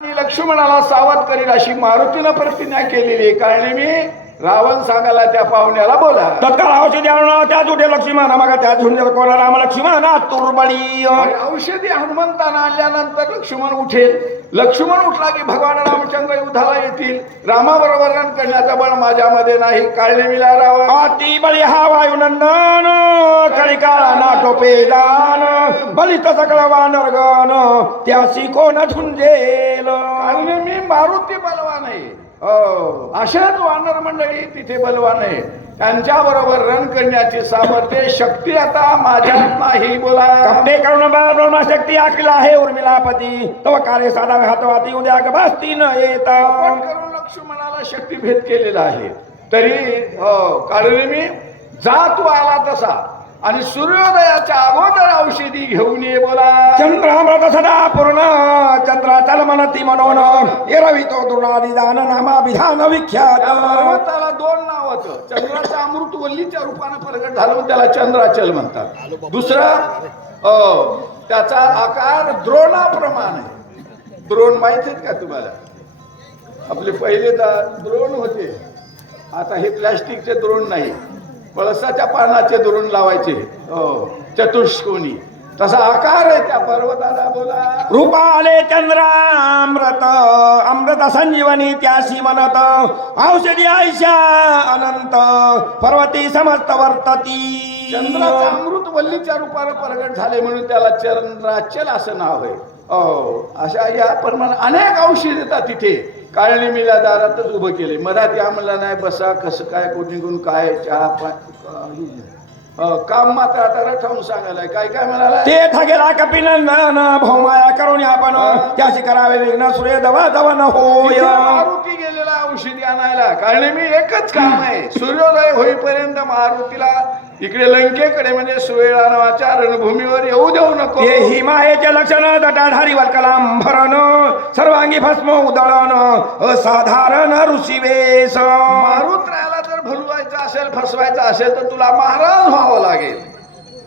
लक्ष्मणाला सावध करील अशी मारुतीनं प्रतिज्ञा केलेली आहे. कारण मी रावण सांगायला त्या पाहुण्याला बोला. तत्काळ औषधी आणून त्या जुटे लक्ष्मण मग त्या झुंजर कोणा राम लक्ष्मण तुरबडी औषधी हनुमंतानं आणल्यानंतर लक्ष्मण उठेल. लक्ष्मण उठला की भगवान रामचंद्र युद्धाला येतील. रामाबरोबर रण करण्याचा बळ माझ्यामध्ये नाही. काळले मिला रावण. अति बळी हा वायुनंदन कलिकाळा नाटोपे दान बलित सकळ वानरगण त्यासी कोण झुंजेल? कारण मी मारुती बलवान आहे. अशाच वानर मंडळी तिथे बलवान आहे त्यांच्या बरोबर रण करण्याची सामर्थ्य शक्ती आता माझ्यात नाही बोला. कपडे करून ब्रह्मशक्ती आखिला आहे उर्मिलापती. तव कार्य साधावे हातवाती उद्या गभास्ती न येता. करून लक्ष्मणाला शक्तीभेद केलेला आहे. तरी हो कारण मी जा तू आला तसा. आणि सूर्योदयाच्या अगोदर औषधी घेऊन ये बोला. चंद्रामृत सदा पूर्ण चंद्रा चल मनती मनोन एरवितो दृढादी दान नामा विधान विख्यात. त्या पर्वताला दोन नाव होतं. चंद्राचं अमृत वल्लीच्या रूपानं प्रगट झालं त्याला चंद्राचल म्हणतात. दुसरं अ, त्याचा आकार द्रोणाप्रमाणे द्रोण माहीत आहेत का तुम्हाला? आपले पहिले तर द्रोण होते. आता हे प्लॅस्टिकचे द्रोण नाही. पळसाच्या पानाचे द्रोण लावायचे. हो चतुष्कोनी तसा आकार आहे त्या पर्वताला बोला. रूपाले चंद्रामृत अमृत संजीवनी त्याशी म्हणत औषधी आयशा अनंत पर्वती समस्त वर्तती. चंद्राचं अमृत वल्लीच्या रूपानं प्रगट झाले म्हणून त्याला चंद्राचल असं नाव आहे. हो अशा या प्रमाणे अनेक औषध येतात तिथे. काळणी मिला दारातच उभं केले. मधात या म्हणला नाही बसा कसं काय कोणी काय चहा हो, काम मात्र आता रठावून सांगायला काय काय म्हणाला ते थगेला कपिनंदन भौमाया करून आपण. त्याशी करावे विघ्न सूर्य दवा दवा न होय. तिथे मारुती गेलेला औषधी आणायला. कारण मी एकच काम आहे. सूर्योदय होईपर्यंत मारुतीला इकडे लंकेकडे म्हणजे सुवेळा नावाच्या रणभूमीवर येऊ देऊ नको. ते हिमायचे लक्षण जटाधारी वल्कलाम भरण सर्वांगी भस्म उदळण असाधारण ऋषी वेश मारुत्रायाला जर भुलवायचं असेल फसवायचं असेल तर तुला महाराज व्हावं लागेल.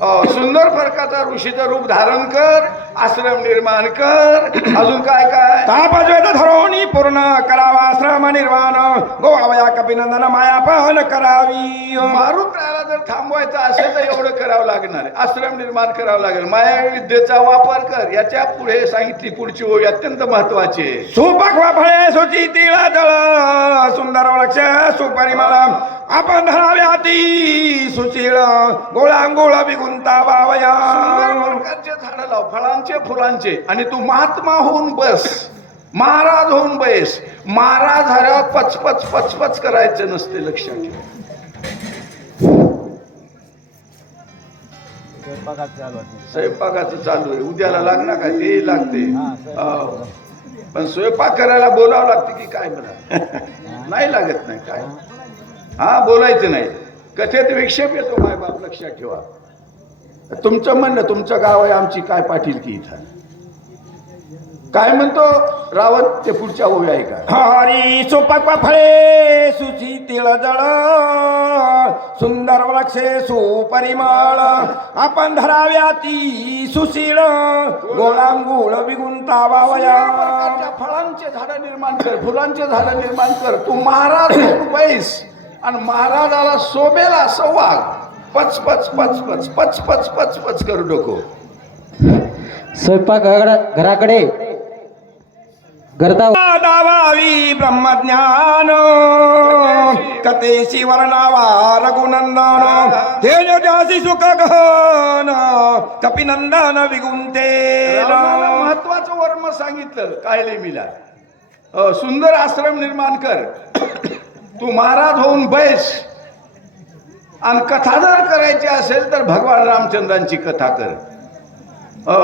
हो, सुंदर फरकाचा ऋषीचं रूप धारण कर आश्रम निर्माण कर. अजून काय काय? तापज्वेत धरोणी पूर्ण करावा श्रम निर्वाण गोवावया कपिनंदन माया पाहन करावी. मारुत्रायाला जर थांबवायचं असेल तर एवढं करावं लागणार आश्रम निर्माण करावं लागेल माया विद्येचा वापर कर. याच्यापुढे सांगितली पुढची ओळी अत्यंत महत्वाची सुपक फळे सुची तिळा जळ. सुंदर वृक्ष सुपरिमळ आपण धराव्याती सुशीळ गोळांगोळ विगुंता सुंदर बावया प्रकारचे झाडं लाव. फळांचे फुलांचे. आणि तू महात्मा होऊन बस. महाराज होऊन बस. महाराज झाल्यावर पच पच पच पच करायचं नसते लक्षात ठेव. स्वयंपाकाचं चालू आहे. उद्याला लागणार का ते लागते. हो. पण स्वयंपाक करायला बोलावं लागते की काय म्हणा? नाही लागत नाही. काय? हा बोलायचं नाही. कथेत विक्षेप येतो माय बाप लक्षात ठेवा. तुमचं म्हणणं तुमचं गाव आहे आमची काय पाटील की इथं? काय म्हणतो रावण? ते पुढच्या ओव्या आहे का? हरी सुपक फळे सुची तिळ जळ सुंदर वृक्षे सुपरिमळ आपण धराव्याती सुशील गोळांगुळ विगुंता बावया प्रकारच्या फळांचे झाडं निर्माण कर फुलांचे झाडं निर्माण कर. तू महाराज बैस आणि महाराजाला शोभेल असं वाघ पच पच पच पच पच पच पच पच करू नको. स्वयंपाक घरा- घराकडे. करता दावावी ब्रह्मज्ञान कथेशी वर्णावा रघुनंदन तेज जासी सुख गहन कपिनंदन विगुंते. महत्वाचं वर्म सांगितलं कायले मिला. सुंदर आश्रम निर्माण कर. तू महाराज होऊन बैस. आणि कथा जर करायची असेल तर भगवान रामचंद्रांची कथा कर. हो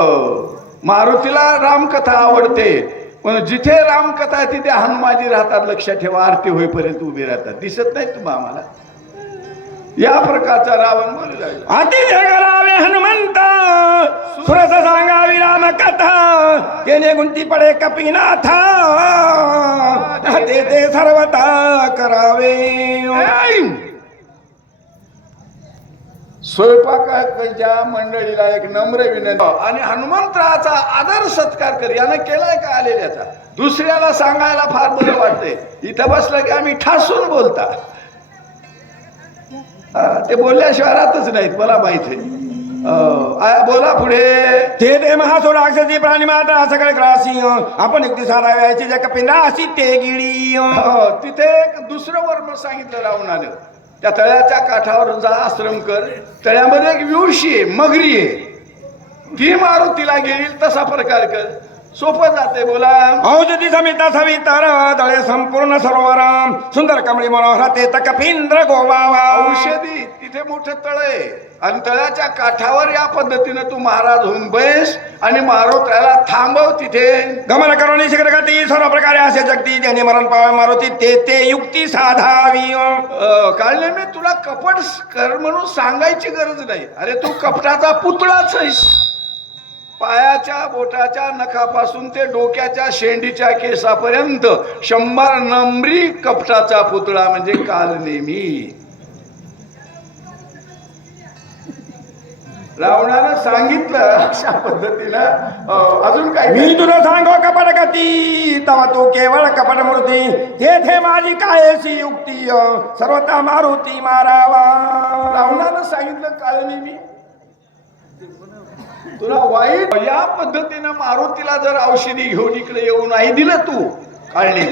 मारुतीला रामकथा आवडते. जिथे रामकथा आहे तिथे हनुमाजी राहतात. लक्षात ठेवा आरती होईपर्यंत उभे राहतात. दिसत नाही तुम्हा आम्हाला. या प्रकारचा रावण बोलू लागला अति करावे हनुमंत सुरस सांगावी राम कथा केने गुंती पडे कपिनाथा ते सर्वता करावे! स्वयंपाकाच्या मंडळीला एक नम्र विनंती. आणि हनुमंतराचा आदर सत्कार कर यानं केलाय का आलेल्याचा? दुसऱ्याला सांगायला फार बरं वाटतंय. इथं बसलं की आम्ही ठासून बोलता. ते बोलल्याशिवाय राहतच नाहीत मला माहीत आहे. बोला पुढे. ते ते महासोडाक्षी प्राणी माता सगळे ग्रासी आपण एक दिवसा राहायचे ज्या कपिंदा अशी ते गिळी तिथे एक दुसरं वर्म सांगितलं रावणानं त्या तळ्याच्या काठावर जा आश्रम कर. तळ्यामध्ये एक विवशी आहे मगरी आहे. ती मारुतीला घेईल तसा प्रकार कर. सोपं जाते बोला. औषधी समिता सवितर दळे संपूर्ण सरोवर सुंदर कमळी मनोहर ते कपिंद्र गोवावा. औषधी तिथे मोठं तळ आहे. आणि तळ्याच्या काठावर या पद्धतीनं तू महाराज होऊन बैस आणि मारुत्याला थांबव तिथे. गमन करुणी शिखर गती सर्व प्रकारे असे जगती ज्याने मरण पावे मारुती ते ते युक्ती साधावी. काळने मी तुला कपट कर म्हणून सांगायची गरज नाही. अरे तू कपटाचा पुतळाच आहेस. पायाच्या बोटाच्या नखापासून ते डोक्याच्या शेंडीच्या केसापर्यंत शंभर नंबरी कपटाचा पुतळा म्हणजे काल नेहमी. रावणानं सांगितलं अशा पद्धतीनं. अजून काय मी तुला सांगो कपट गती तवा तू केवळ कपट मूर्ती तेथे माझी कायशी युक्ती सर्वता मारुती मारावा. रावणानं सांगितलं काल नेहमी तुला वाईट या पद्धतीनं मारुतीला जर औषधी घेऊन इकडे येऊ नाही दिलं तू काढले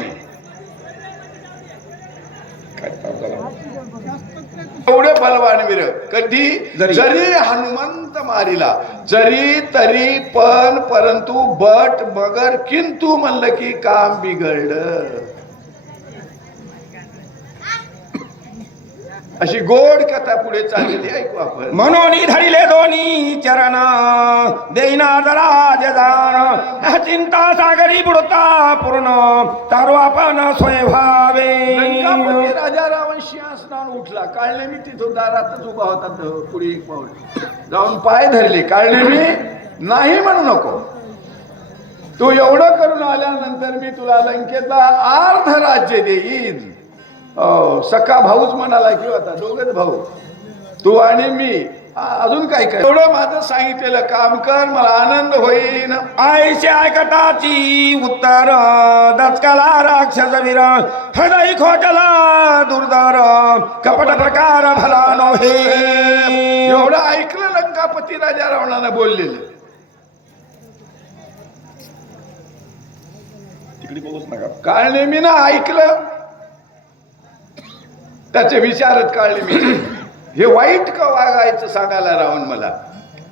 एवढे बलवान वीर. कधी? जरी- जरी हनुमंत मारिला जरी तरी पण परंतु बट मगर किंतु म्हणलं की काम बिघडलं. अशी गोड कथा पुढे चाललेली ऐकू आपण. म्हणून धरिले दोन्ही चरण देईना जरा जदान चिंता सागरी बुडता पूर्ण तारू आपण स्वयंभावे राजा रावण सिंहासनावर उठला. काळने मी तिथं दारातच उभा होता पुढे एक पाऊल. जाऊन पाय धरले. काळने मी नाही म्हणू नको. तू एवढं करून आल्यानंतर मी तुला लंकेतला अर्ध राज्य देईन. सखा भाऊच म्हणाला की आता दोघच भाऊ. तू आणि मी. अजून काय काय एवढं माझं सांगितलेलं काम कर मला आनंद होईन. आईशी ऐकताची उत्तर दचकाला राक्षस वीर हृदय खोटला दुर्धर. कपट प्रकार भला नव्हे एवढं ऐकलं लंकापती राजा रावणानं बोललेलं. तिकडे बघूच नका. काळने मी ना ऐकलं त्याचे विचारच काढले मी. हे वाईट का वागायचं सांगायला राहून मला?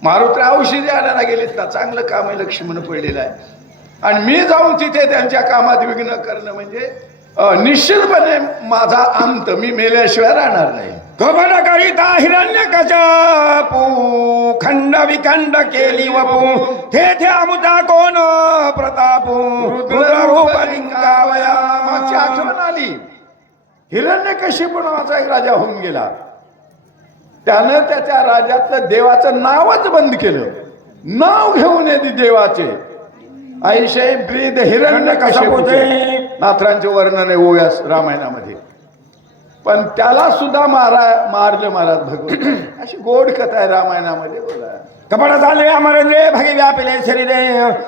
मारुती औषधी आणायला गेलीत का? चांगलं काम आहे लक्ष्मण पडलेलं आहे. आणि मी जाऊन तिथे त्यांच्या कामात विघ्न करणं म्हणजे निश्चितपणे माझा अंत मी मेल्याशिवाय राहणार नाही. कपट करिता हिरण्य कशापू खंड विखंड केली वपू तेथे अमुता कोण प्रतापू? हिरण्य कशी पण माझा एक राजा होऊन गेला? त्यानं त्याच्या राज्यातलं देवाचं नावच बंद केलं. नाव घेऊन येते देवाचे. ऐशे ब्रीद हिरण्य कशापुते नाथरांचे वर्णन आहे ओव्यास रामायणामध्ये. पण त्याला सुद्धा मारा मारलं महाराज भगवंत अशी गोड कथा आहे रामायणामध्ये बोला. कपट चालले अमरेंद्रे भगे व्यापिले शरीरे.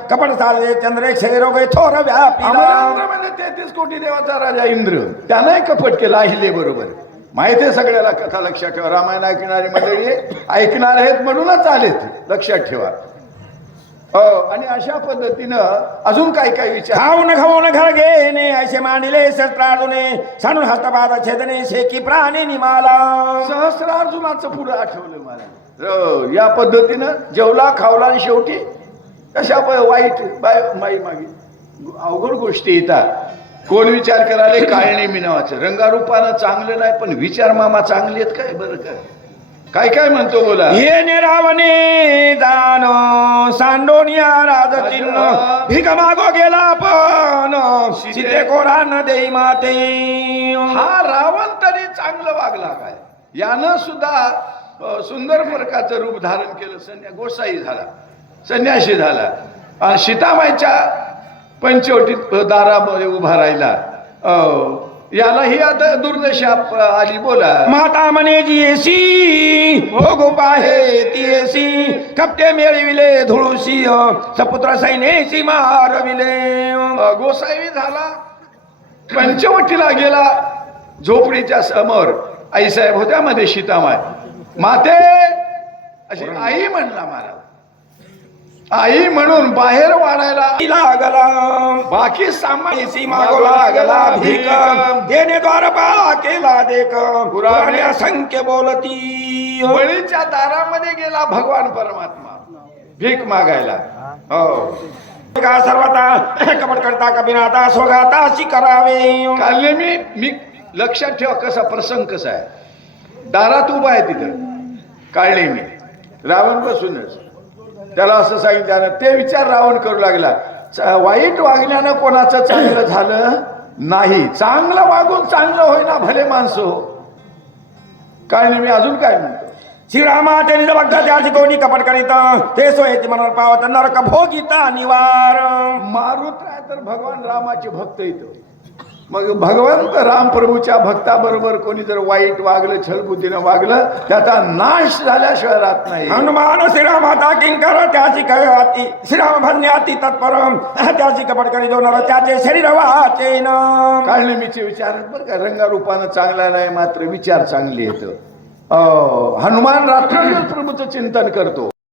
कपट चालले चंद्रे क्षयरोगे थोर अमरेंद्र म्हणजे तेहतीस कोटी देवाचा राजा इंद्र. त्यानं कपट केला अहिले बरोबर. माहिती आहे सगळ्याला कथा लक्षात ठेवा. रामायण ऐकणारी मंडळी ऐकणार आहेत म्हणूनच आलेत. लक्षात ठेवा. हो आणि अशा पद्धतीनं अजून काय काय विचार? खाऊन खाऊन घर घेणे ऐसे मांडिले शस्त्रार्जुने. सांडून हस्तपाद छेदने शेकी प्राणी निमाला. सहस्रार्जुनाचं पुढं आठवलं मला. या पद्धतीनं जेवला खावला आणि शेवटी कशा वाईट बाय माई मागे. अवघड गोष्टी येतात कोण विचार करायला काळणे मी नावाचं. रंगारूपानं चांगलं नाही पण विचार मामा चांगले आहेत काय? बरं काय काय काय म्हणतो बोला? ये रावणे जान सांडोनिया राजचिन्ह. भिक मागो गेला पण सीते कोरान देई माते. हा रावण तरी चांगलं वागला काय? यानं सुद्धा सुंदर प्रकारचं रूप धारण केलं. संन्या गोसाई झाला. संन्याशी झाला. आणि सीतामाईच्या पंचवटीत दारामध्ये उभा राहिला. अ, यालाही आता दुर्दशा आली. बोला. माता म्हणे जी येसी भोगो पाहे ती येसी कपटे मिळविले धुळुसी सपुत्र सैन्येसी मारविले. अ, गोसावी झाला. पंचवटीला गेला. झोपडीच्या समोर. आईसाहेब होत्या मध्ये सीतामाय माते अशी आई म्हणला मला आई म्हणून बाहेर वाढायला. लागला. बाकी सामान येसी मागो लागला भीक. देणे द्वारपाला केला देख पुराणे असंख्य बोलती. बळीच्या दारामध्ये गेला भगवान परमात्मा. भीक मागायला. हो. का सर्वता कपट करता कबिनाता स्वगाता अशी करावे. काल मी मी लक्षात ठेवा कसा प्रसंग कसा आहे. दारात उभा आहे तिथं. काढले मी. रावण बसूनच. त्याला असं सांगितलं त्यानं ते विचार रावण करू लागला. वाईट वागण्यानं कोणाचं चांगलं झालं नाही. चांगलं वागून चांगलं होईना भले माणसं हो. काढले मी अजून काय म्हणतो? श्रीरामाचे निज भक्त त्याची कोणी कपट करीत ते सोयती मनावर पावत नरक भोगिता निवार. मारुत तर भगवान रामाचे भक्त येतो मग भगवंत राम प्रभूच्या भक्ताबरोबर कोणी जर वाईट वागलं छलबुद्धीनं वागलं त्याचा नाश झाल्याशिवाय राहत नाही. हनुमान श्रीरामाता किंकर त्याची कळवाती श्रीराम भन्याती तत्पर त्याची कपट करी नर त्याचे शरीर वाचे काढले मीचे विचार बरं का रंगारूपानं चांगला नाही मात्र विचार चांगले येत हनुमान रात्र प्रभूचं चिंतन करतो.